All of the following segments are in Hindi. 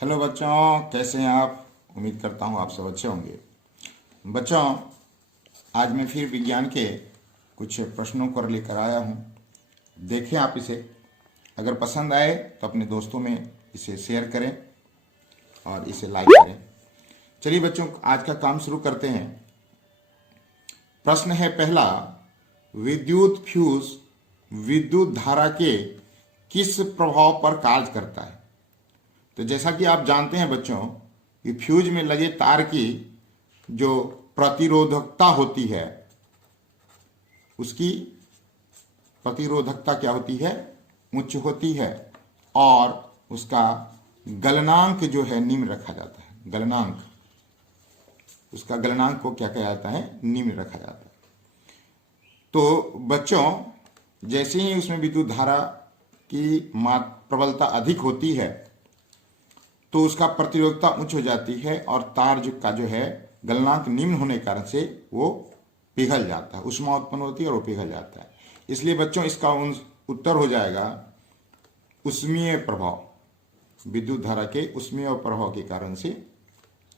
हेलो बच्चों, कैसे हैं आप। उम्मीद करता हूँ आप सब अच्छे होंगे। बच्चों, आज मैं फिर विज्ञान के कुछ प्रश्नों को लेकर आया हूँ। देखें आप इसे, अगर पसंद आए तो अपने दोस्तों में इसे शेयर करें और इसे लाइक करें। चलिए बच्चों, आज का काम शुरू करते हैं। प्रश्न है पहला, विद्युत फ्यूज विद्युत धारा के किस प्रभाव पर कार्य करता है। तो जैसा कि आप जानते हैं बच्चों कि फ्यूज में लगे तार की जो प्रतिरोधकता होती है, उसकी प्रतिरोधकता क्या होती है, उच्च होती है, और उसका गलनांक जो है निम्न रखा जाता है। गलनांक, उसका गलनांक को क्या कहा जाता है, निम्न रखा जाता है। तो बच्चों, जैसे ही उसमें विद्युत धारा की प्रबलता अधिक होती है तो उसका प्रतिरोधकता उच्च हो जाती है और तार का जो है गलनांक निम्न होने के कारण से वो पिघल जाता है, ऊष्मा उत्पन्न होती है और वो पिघल जाता है। इसलिए बच्चों इसका उत्तर हो जाएगा ऊष्मीय प्रभाव। विद्युत धारा के ऊष्मीय प्रभाव के कारण से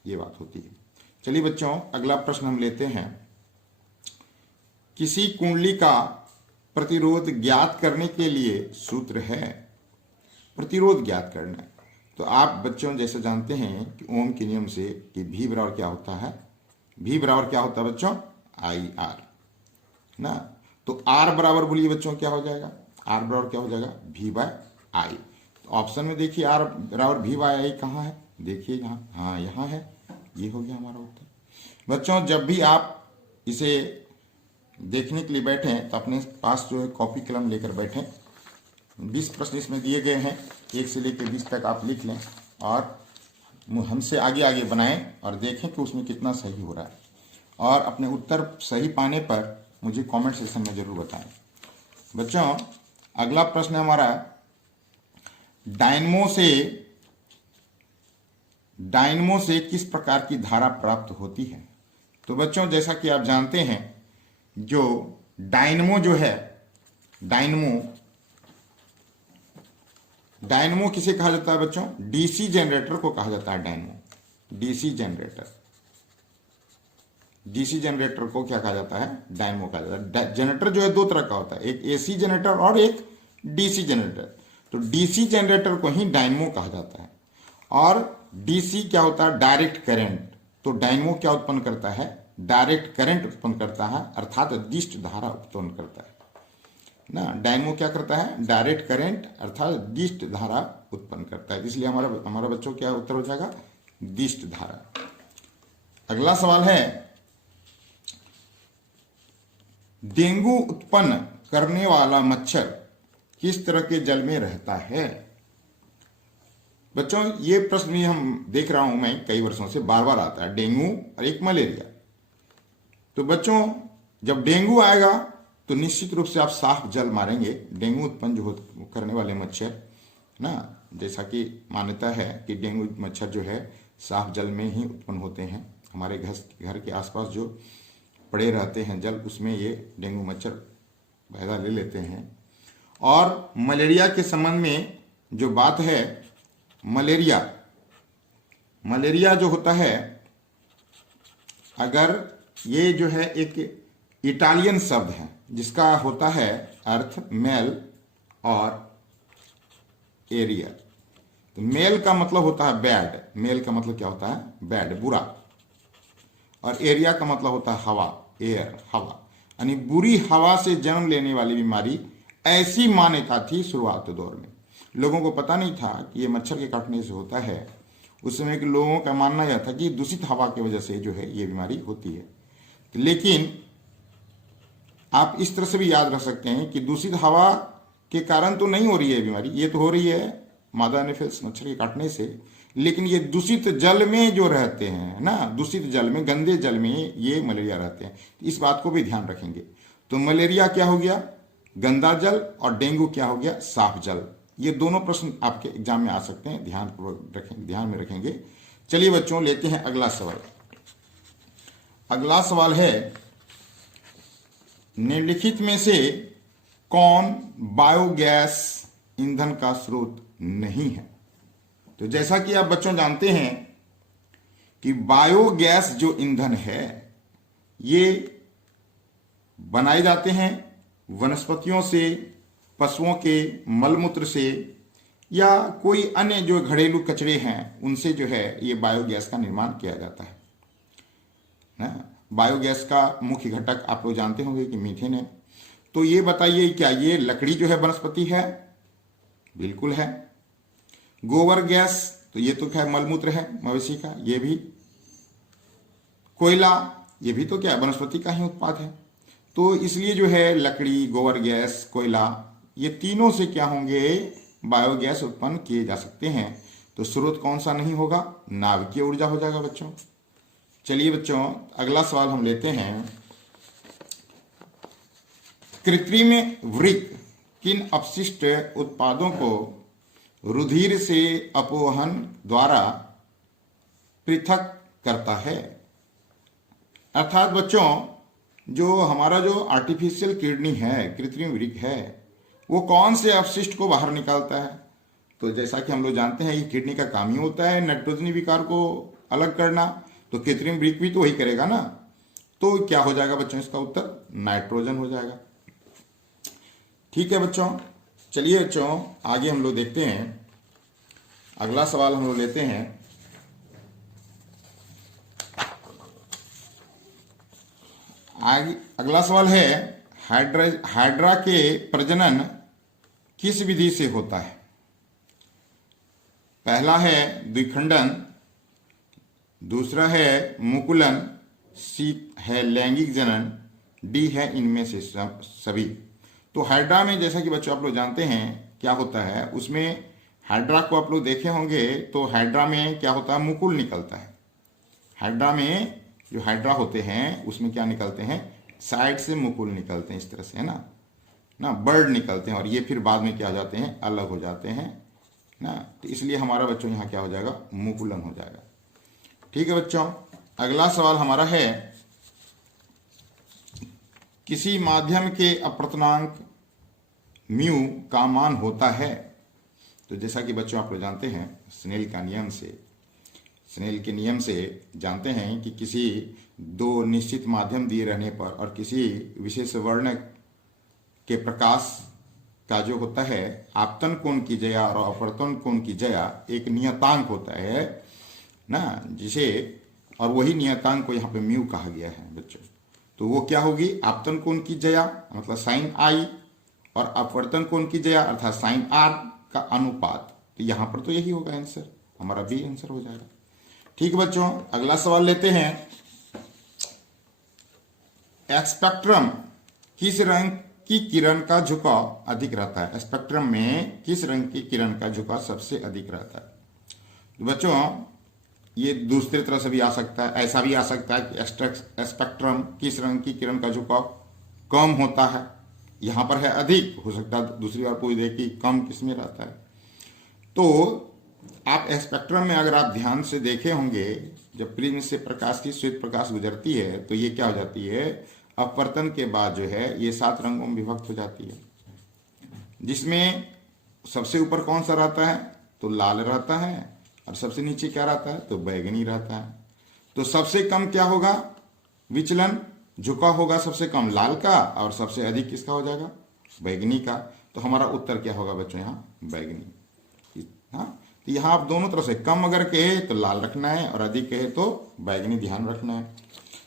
ये बात होती है। चलिए बच्चों, अगला प्रश्न हम लेते हैं। किसी कुंडली का प्रतिरोध ज्ञात करने के लिए सूत्र है। प्रतिरोध ज्ञात करना, तो आप बच्चों जैसे जानते हैं कि ओम के नियम से कि V बराबर क्या होता है, V बराबर क्या होता है बच्चों, IR ना। तो R बराबर बोलिए बच्चों क्या हो जाएगा, R बराबर क्या हो जाएगा, V/I। तो ऑप्शन में देखिए R बराबर V/I कहाँ है, देखिए यहाँ, हाँ यहाँ है, ये हो गया हमारा उत्तर। बच्चों, जब भी आप इसे देखने के लिए बैठें तो अपने पास जो है कॉपी कलम लेकर बैठें। 20 प्रश्न इसमें दिए गए हैं, 1 से लेकर 20 तक आप लिख लें और हमसे आगे आगे बनाएं और देखें कि उसमें कितना सही हो रहा है। और अपने उत्तर सही पाने पर मुझे कमेंट सेक्शन में जरूर बताएं। बच्चों, अगला प्रश्न हमारा, डायनमो से किस प्रकार की धारा प्राप्त होती है। तो बच्चों, जैसा कि आप जानते हैं, जो डायनमो जो है, डायनमो किसे कहा जाता है बच्चों, डीसी जनरेटर को कहा जाता है डायनमो। डीसी जनरेटर को क्या कहा जाता है, डायनमो कहा जाता है। जनरेटर जो है दो तरह का होता है, एक एसी जनरेटर और एक डीसी जनरेटर। तो डीसी जनरेटर को ही डायनमो कहा जाता है। और डीसी क्या होता है, डायरेक्ट करंट। तो डायनमो क्या उत्पन्न करता है, डायरेक्ट करंट उत्पन्न करता है, अर्थात दिष्ट धारा उत्पन्न करता है ना। डायनमो क्या करता है, डायरेक्ट करंट अर्थात दिष्ट धारा उत्पन्न करता है। इसलिए हमारा बच्चों क्या उत्तर हो जाएगा, दिष्ट धारा। अगला सवाल है, डेंगू उत्पन्न करने वाला मच्छर किस तरह के जल में रहता है। बच्चों, ये प्रश्न भी हम देख रहा हूं मैं कई वर्षों से, बार बार आता है, डेंगू और एक मलेरिया। तो बच्चों, जब डेंगू आएगा तो निश्चित रूप से आप साफ जल मारेंगे। डेंगू उत्पन्न जो करने वाले मच्छर ना, जैसा कि मान्यता है कि डेंगू मच्छर जो है साफ जल में ही उत्पन्न होते हैं। हमारे घर के आसपास जो पड़े रहते हैं जल, उसमें ये डेंगू मच्छर पैदा ले लेते हैं। और मलेरिया के संबंध में जो बात है, मलेरिया जो होता है, अगर ये जो है एक इटालियन शब्द है जिसका होता है अर्थ मेल और एरिया। तो मेल का मतलब होता है बैड, मेल का मतलब क्या होता है, बैड, बुरा। और एरिया का मतलब होता है हवा, एयर, हवा। यानी बुरी हवा से जन्म लेने वाली बीमारी, ऐसी मान्यता थी शुरुआत के दौर में। लोगों को पता नहीं था कि ये मच्छर के काटने से होता है। उस समय के लोगों का मानना यह था कि दूषित हवा की वजह से जो है ये बीमारी होती है। लेकिन आप इस तरह से भी याद रख सकते हैं कि दूषित हवा के कारण तो नहीं हो रही है बीमारी, ये तो हो रही है मादा एनोफिलिस मच्छर के काटने से। लेकिन ये दूषित जल में जो रहते हैं ना, दूषित जल में, गंदे जल में ये मलेरिया रहते हैं। इस बात को भी ध्यान रखेंगे। तो मलेरिया क्या हो गया, गंदा जल, और डेंगू क्या हो गया, साफ जल। ये दोनों प्रश्न आपके एग्जाम में आ सकते हैं, ध्यान में रखेंगे। चलिए बच्चों, लेते हैं अगला सवाल। अगला सवाल है, निम्नलिखित में से कौन बायोगैस ईंधन का स्रोत नहीं है। तो जैसा कि आप बच्चों जानते हैं कि बायोगैस जो ईंधन है ये बनाए जाते हैं वनस्पतियों से, पशुओं के मलमूत्र से, या कोई अन्य जो घरेलू कचरे हैं उनसे जो है ये बायोगैस का निर्माण किया जाता है ना। बायोगैस का मुख्य घटक आप लोग जानते होंगे कि मीथेन है। तो ये बताइए क्या ये लकड़ी जो है वनस्पति है? बिल्कुल है। गोबर गैस तो ये तो क्या मलमूत्र है मवेशी का, ये भी। कोयला ये भी तो क्या वनस्पति का ही उत्पाद है। तो इसलिए जो है लकड़ी, गोबर गैस, कोयला, ये तीनों से क्या होंगे? बायोगैस उत्पन्न किए जा सकते हैं। तो स्रोत कौन सा नहीं होगा? नाभिकीय ऊर्जा हो जाएगा बच्चों। चलिए बच्चों अगला सवाल हम लेते हैं। कृत्रिम वृक्क किन अपशिष्ट उत्पादों को रुधिर से अपवहन द्वारा पृथक करता है? अर्थात बच्चों जो हमारा जो आर्टिफिशियल किडनी है, कृत्रिम वृक्क है, वो कौन से अपशिष्ट को बाहर निकालता है? तो जैसा कि हम लोग जानते हैं कि किडनी का काम ही होता है नाइट्रोजनी विकार को अलग करना, तो कृत्रिम वृक्क भी तो वही करेगा ना। तो क्या हो जाएगा बच्चों इसका उत्तर? नाइट्रोजन हो जाएगा। ठीक है बच्चों, चलिए बच्चों आगे हम लोग देखते हैं। अगला सवाल हम लोग लेते हैं। आगे अगला सवाल है हाइड्रा के प्रजनन किस विधि से होता है? पहला है द्विखंडन, दूसरा है मुकुलन, सी है लैंगिक जनन, डी है इनमें से सभी। तो हाइड्रा में जैसा कि बच्चों आप लोग जानते हैं क्या होता है, उसमें हाइड्रा को आप लोग देखे होंगे तो हाइड्रा में क्या होता है? मुकुल निकलता है। हाइड्रा में जो हाइड्रा होते हैं उसमें क्या निकलते हैं? साइड से मुकुल निकलते हैं इस तरह से, है ना बर्ड निकलते हैं, और ये फिर बाद में क्या हो जाते हैं? अलग हो जाते हैं ना। तो इसलिए हमारा बच्चों यहाँ क्या हो जाएगा? मुकुलन हो जाएगा। ठीक है बच्चों, अगला सवाल हमारा है किसी माध्यम के अपवर्तनांक म्यू का मान होता है? तो जैसा कि बच्चों आप लोग जानते हैं स्नेल के नियम से जानते हैं कि किसी दो निश्चित माध्यम दिए रहने पर और किसी विशेष वर्ण के प्रकाश का जो होता है आपतन कोण की जया और अपवर्तन कोण की जया एक नियतांक होता है ना, जिसे, और वही नियतांक को यहाँ पे म्यू कहा गया है बच्चों। तो वो क्या होगी? आपतन कोण की जया मतलब साइन आई और अपवर्तन कोण की जया अर्थात साइन आर का अनुपात। तो यहां पर तो यही होगा आंसर, हमारा बी आंसर हो जाएगा। ठीक बच्चों, अगला सवाल लेते हैं। स्पेक्ट्रम किस रंग की किरण का झुकाव अधिक रहता है? स्पेक्ट्रम में किस रंग की किरण का झुकाव सबसे अधिक रहता है? तो बच्चों ये दूसरी तरह से भी आ सकता है, ऐसा भी आ सकता है कि स्पेक्ट्रम किस रंग की किरण का झुकाव कम होता है, यहां पर है अधिक, हो सकता है दूसरी बार पूछ दे कि कम किस में रहता है। तो आप स्पेक्ट्रम में अगर आप ध्यान से देखे होंगे, जब प्रिज्म से प्रकाश की श्वेत प्रकाश गुजरती है तो ये क्या हो जाती है? अपवर्तन के बाद जो है ये 7 रंगों में विभक्त हो जाती है, जिसमें सबसे ऊपर कौन सा रहता है? तो लाल रहता है, और सबसे नीचे क्या रहता है? तो बैगनी रहता है। तो सबसे कम क्या होगा? विचलन झुकाव होगा सबसे कम लाल का, और सबसे अधिक किसका हो जाएगा? बैगनी का। तो हमारा उत्तर क्या होगा बच्चों? यहाँ बैगनी। हाँ, तो यहाँ आप दोनों तरफ से कम अगर कहे तो लाल रखना है और अधिक कहे तो बैगनी ध्यान रखना है।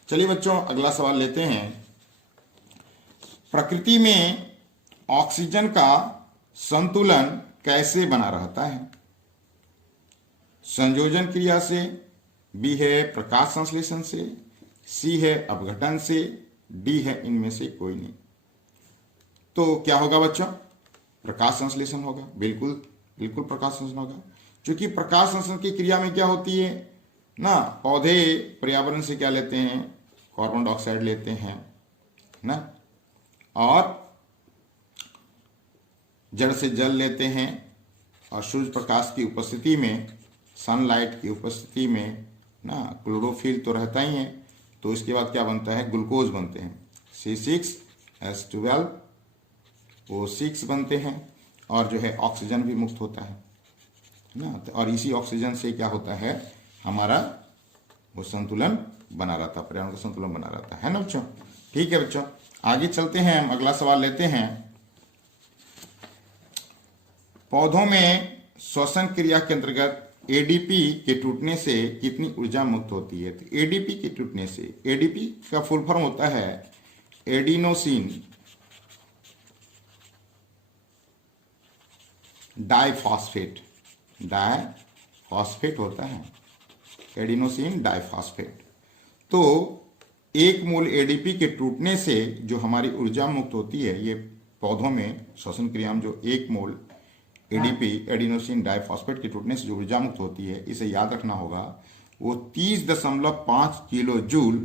चलिए बच्चों अगला सवाल लेते हैं। प्रकृति में ऑक्सीजन का संतुलन कैसे बना रहता है? संयोजन क्रिया से, बी है प्रकाश संश्लेषण से, सी है अपघटन से, डी है इनमें से कोई नहीं। तो क्या होगा बच्चों? प्रकाश संश्लेषण होगा। बिल्कुल बिल्कुल प्रकाश संश्लेषण होगा, क्योंकि प्रकाश संश्लेषण की क्रिया में क्या होती है ना, पौधे पर्यावरण से क्या लेते हैं? कार्बन डाइऑक्साइड लेते हैं ना, और जड़ से जल लेते हैं, और सूर्य प्रकाश की उपस्थिति में, सनलाइट की उपस्थिति में ना क्लोरोफिल तो रहता ही है। तो इसके बाद क्या बनता है? ग्लूकोज बनते हैं, C6H12O6 बनते हैं, और जो है ऑक्सीजन भी मुक्त होता है ना। और इसी ऑक्सीजन से क्या होता है, हमारा वो संतुलन बना रहता है, पर्यावरण का संतुलन बना रहता है ना बच्चों। ठीक है बच्चों, आगे चलते हैं, हम अगला सवाल लेते हैं। पौधों में श्वसन क्रिया के अंतर्गत एडीपी के टूटने से कितनी ऊर्जा मुक्त होती है? तो एडीपी के टूटने से, एडीपी का फुल फॉर्म होता है एडिनोसिन डाइफॉस्फेट, डाइफॉस्फेट होता है, एडिनोसिन डाइफॉस्फेट। तो 1 मोल एडीपी के टूटने से जो हमारी ऊर्जा मुक्त होती है, ये पौधों में श्वसन क्रिया में जो 1 मोल एडीपी एडिनोसिन डाइफॉस्फेट के टूटने से जो ऊर्जा मुक्त होती है, इसे याद रखना होगा, वो 30.5 किलो जूल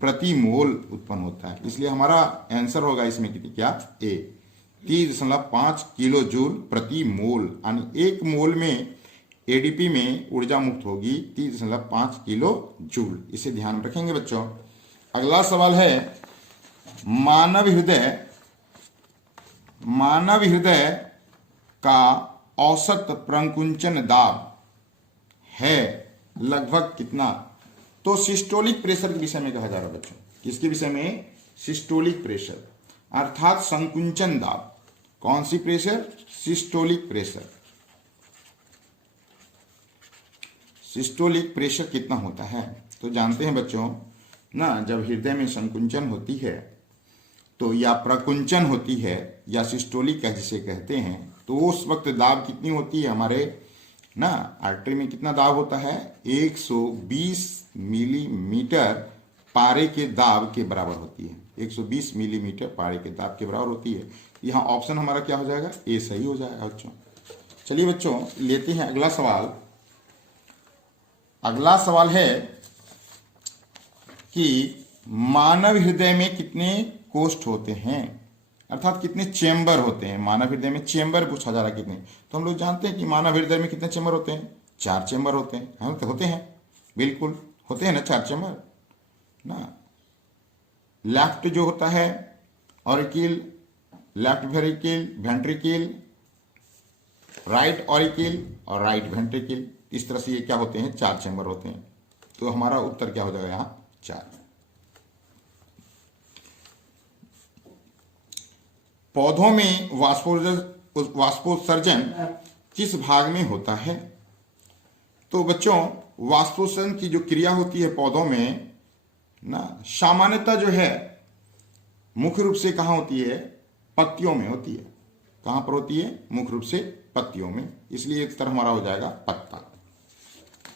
प्रति मोल उत्पन्न होता है। इसलिए हमारा आंसर होगा इसमें कितनी, क्या, ए, 30.5 किलो जूल प्रति मोल, यानी 1 मोल में एडीपी में ऊर्जा मुक्त होगी 30.5 किलो जूल। इसे ध्यान में रखेंगे बच्चों। अगला सवाल है, मानव हृदय का औसत प्रकुंचन दाब है लगभग कितना? तो सिस्टोलिक प्रेशर के विषय में कहा जा रहा है बच्चों। किसके विषय में? सिस्टोलिक प्रेशर, अर्थात संकुंचन दाब। कौन सी pressure? Systolic pressure. Systolic pressure कितना होता है? तो जानते हैं बच्चों ना, जब हृदय में संकुंचन होती है तो, या प्रकुंचन होती है, या सिस्टोलिक जिसे कहते हैं, तो उस वक्त दाब कितनी होती है हमारे ना आर्टरी में? कितना दाब होता है? 120 मिलीमीटर पारे के दाब के बराबर होती है। 120 मिलीमीटर पारे के दाब के बराबर होती है। यहाँ ऑप्शन हमारा क्या हो जाएगा? ए सही हो जाएगा बच्चों। चलिए बच्चों, लेते हैं अगला सवाल। अगला सवाल है कि मानव हृदय में कितने कोष्ठ होते हैं, अर्थात कितने चेंबर होते हैं? मानव हृदय में चेंबर पूछा जा रहा है कितने। तो हम लोग जानते हैं कि मानव हृदय में कितने चेंबर होते हैं? 4 चेंबर होते हैं। हम तो होते हैं, बिल्कुल होते हैं ना 4 चेंबर ना। लेफ्ट जो होता है auricle, left ventricle, right auricle और राइट वेंट्रिकल, इस तरह से ये क्या होते हैं? 4 चेंबर होते हैं। तो हमारा उत्तर क्या हो जाएगा यहाँ? 4। पौधों में वाष्पोत्सर्जन किस भाग में होता है? तो बच्चों, वाष्पोत्सर्जन की जो क्रिया होती है पौधों में ना, सामान्यतः जो है मुख्य रूप से कहाँ होती है? पत्तियों में होती है। कहाँ पर होती है? मुख्य रूप से पत्तियों में। इसलिए एक तरह हमारा हो जाएगा पत्ता।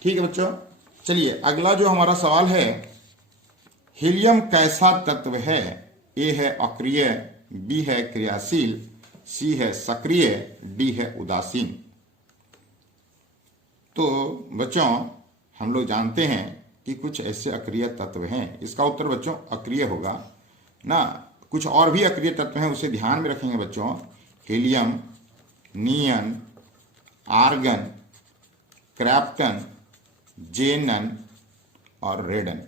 ठीक है बच्चों, चलिए अगला जो हमारा सवाल है, हीलियम कैसा तत्व है? ए है अक्रिय, बी है क्रियाशील, सी है सक्रिय, डी है उदासीन। तो बच्चों, हम लोग जानते हैं कि कुछ ऐसे अक्रिय तत्व हैं। इसका उत्तर बच्चों अक्रिय होगा ना। कुछ और भी अक्रिय तत्व हैं, उसे ध्यान में रखेंगे बच्चों। हीलियम, नियन, आर्गन, क्रिप्टन, जेनन और रेडन,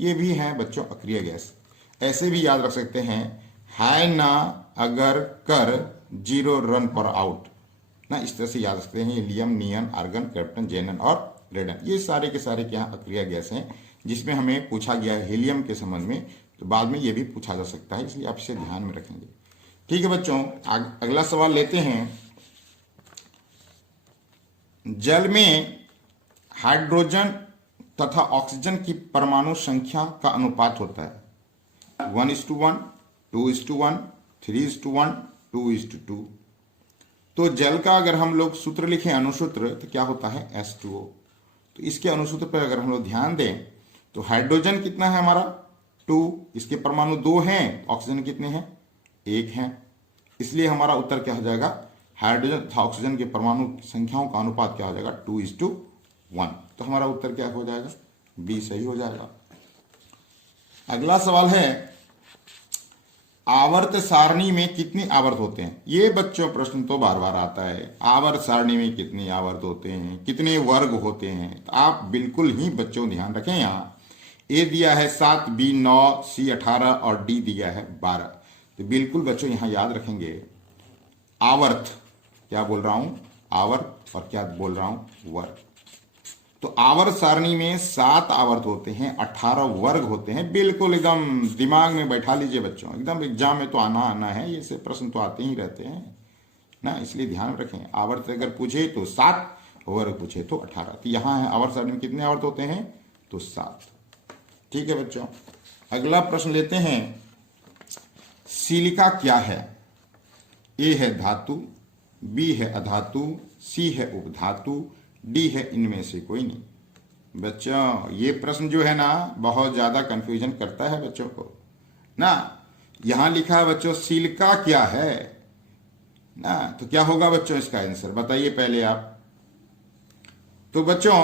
ये भी हैं बच्चों अक्रिय गैस। ऐसे भी याद रख सकते हैं, है ना अगर कर 0 रन पर आउट ना, इस तरह से याद रख सकते हैं। हीलियम, नियन, आर्गन, क्रिप्टन, जेनन और रेडन, ये सारे के सारे क्या अक्रिय गैस हैं, जिसमें हमें पूछा गया है हीलियम के संबंध में, तो बाद में ये भी पूछा जा सकता है, इसलिए आप इसे ध्यान में रखेंगे। ठीक है बच्चों, अगला सवाल लेते हैं। जल में हाइड्रोजन तथा ऑक्सीजन की परमाणु संख्या का अनुपात होता है 1:1, 2:1, 3:1, 2:2। तो जल का अगर हम लोग सूत्र लिखें, अनुसूत्र, तो क्या होता है? H2O। तो इसके अनुसूत्र पर अगर हम लोग ध्यान दें तो हाइड्रोजन कितना है हमारा? 2, इसके परमाणु 2 हैं। ऑक्सीजन कितने हैं? 1 हैं। इसलिए हमारा उत्तर क्या हो जाएगा? हाइड्रोजन तथा ऑक्सीजन के परमाणु संख्याओं का अनुपात क्या हो जाएगा? 2:1। तो हमारा उत्तर क्या हो जाएगा? बी सही हो जाएगा। अगला सवाल है, आवर्त सारणी में कितने आवर्त होते हैं? ये बच्चों प्रश्न तो बार बार आता है, आवर्त सारणी में कितने आवर्त होते हैं, कितने वर्ग होते हैं? तो आप बिल्कुल ही बच्चों ध्यान रखें, यहाँ ए दिया है 7, बी 9, सी 18 और डी दिया है 12। तो बिल्कुल बच्चों यहाँ याद रखेंगे, आवर्त, क्या बोल रहा हूं? आवर्त और क्या बोल रहा हूं, वर्ग। तो आवर्त सारणी में 7 आवर्त होते हैं, 18 वर्ग होते हैं। बिल्कुल एकदम दिमाग में बैठा लीजिए बच्चों, एकदम एग्जाम में तो आना है, ये से प्रश्न तो आते ही रहते हैं ना, इसलिए ध्यान रखें। आवर्त अगर पूछे तो 7, वर्ग पूछे तो 18। तो यहां है आवर्त सारणी में कितने आवर्त होते हैं, तो 7। ठीक है बच्चों, अगला प्रश्न लेते हैं। सिलिका क्या है? ए है धातु, बी है अधातु, सी है उपधातु, डी है इनमें से कोई नहीं। बच्चों ये प्रश्न जो है ना बहुत ज्यादा कंफ्यूजन करता है बच्चों को ना। यहां लिखा है बच्चों सिलिका क्या है ना, तो क्या होगा बच्चों इसका आंसर बताइए पहले आप। तो बच्चों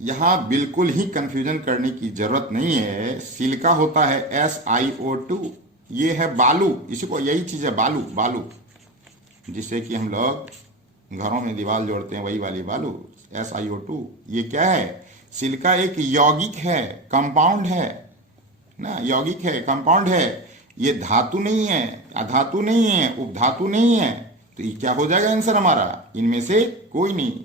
यहां बिल्कुल ही कंफ्यूजन करने की जरूरत नहीं है। सिलिका होता है SiO2, ये है बालू, इसी को यही चीज है बालू, बालू जिससे कि हम लोग घरों में दीवार जोड़ते हैं, वही वाली बालू SiO2। ये क्या है? सिलिका एक यौगिक है, कंपाउंड है ना, यौगिक है, कंपाउंड है। ये धातु नहीं है, अधातु नहीं है, उपधातु नहीं है। तो ये क्या हो जाएगा आंसर हमारा, इनमें से कोई नहीं।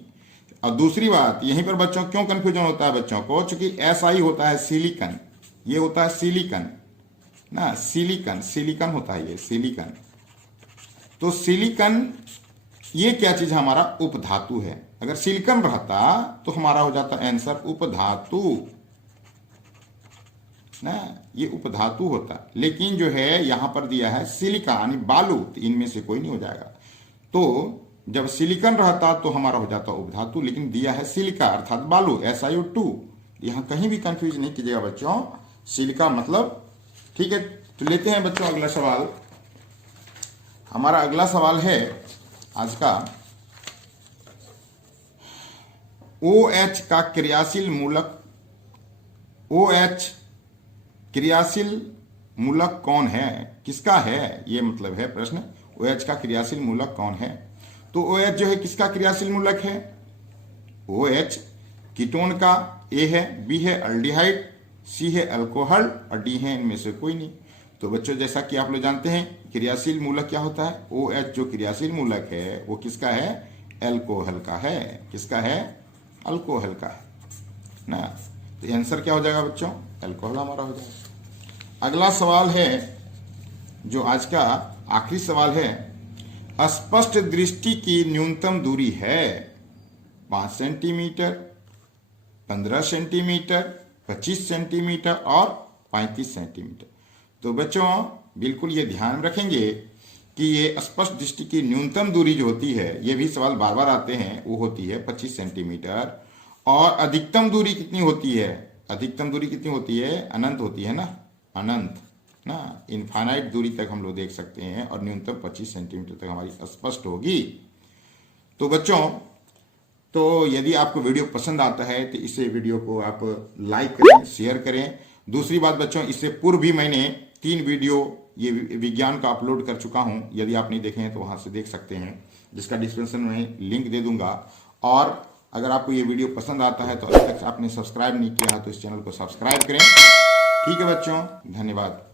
और दूसरी बात यहीं पर बच्चों क्यों कंफ्यूजन होता है बच्चों को, चूंकि Si होता है सिलिकन, ये होता है सिलिकन ना, सिलिकन, सिलिकन होता है ये सिलिकन। तो सिलिकन ये क्या चीज हमारा उपधातु है। अगर सिलिकन रहता तो हमारा हो जाता आंसर उपधातु ना, ये उपधातु होता। लेकिन जो है यहां पर दिया है सिलिका यानी बालू, तो इनमें से कोई नहीं हो जाएगा। तो जब सिलिकन रहता तो हमारा हो जाता उपधातु, लेकिन दिया है सिलिका अर्थात बालू SiO2। यहां कहीं भी कंफ्यूज नहीं कीजिएगा बच्चों, सिलिका मतलब। ठीक है, तो लेते हैं बच्चों अगला सवाल। हमारा अगला सवाल है आज का, OH का क्रियाशील मूलक, OH क्रियाशील मूलक कौन है, किसका है, ये मतलब है प्रश्न। OH का क्रियाशील मूलक कौन है? तो OH जो है किसका क्रियाशील मूलक है? OH कीटोन का, A है, B है अल्डिहाइड, C है अल्कोहल और D है इनमें से कोई नहीं। तो बच्चों जैसा कि आप लोग जानते हैं क्रियाशील मूलक क्या होता है, OH जो क्रियाशील मूलक है वो किसका है, अल्कोहल का है। किसका है, अल्कोहल का है ना। तो आंसर क्या हो जाएगा बच्चों, अल्कोहल हमारा हो जाएगा। अगला सवाल है जो आज का आखिरी सवाल है, स्पष्ट दृष्टि की न्यूनतम दूरी है 5 सेंटीमीटर, 15 सेंटीमीटर, 25 सेंटीमीटर और 35 सेंटीमीटर। तो बच्चों बिल्कुल ये ध्यान रखेंगे कि ये स्पष्ट दृष्टि की न्यूनतम दूरी जो होती है, ये भी सवाल बार बार आते हैं, वो होती है 25 सेंटीमीटर। और अधिकतम दूरी कितनी होती है, अधिकतम दूरी कितनी होती है, अनंत होती है ना, अनंत ना, इनफाइनाइट दूरी तक हम लोग देख सकते हैं। और न्यूनतम 25 सेंटीमीटर तक हमारी स्पष्ट होगी। तो बच्चों तो यदि आपको वीडियो पसंद आता है तो इसे वीडियो को आप लाइक करें, शेयर करें। दूसरी बात बच्चों, इससे पूर्व भी मैंने 3 वीडियो ये विज्ञान का अपलोड कर चुका हूं, यदि आप नहीं देखे हैं तो वहां से देख सकते हैं, जिसका डिस्क्रिप्शन में लिंक दे दूंगा। और अगर आपको ये वीडियो पसंद आता है तो अभी तक आपने सब्सक्राइब नहीं किया है तो इस चैनल को सब्सक्राइब करें। ठीक है बच्चों, धन्यवाद।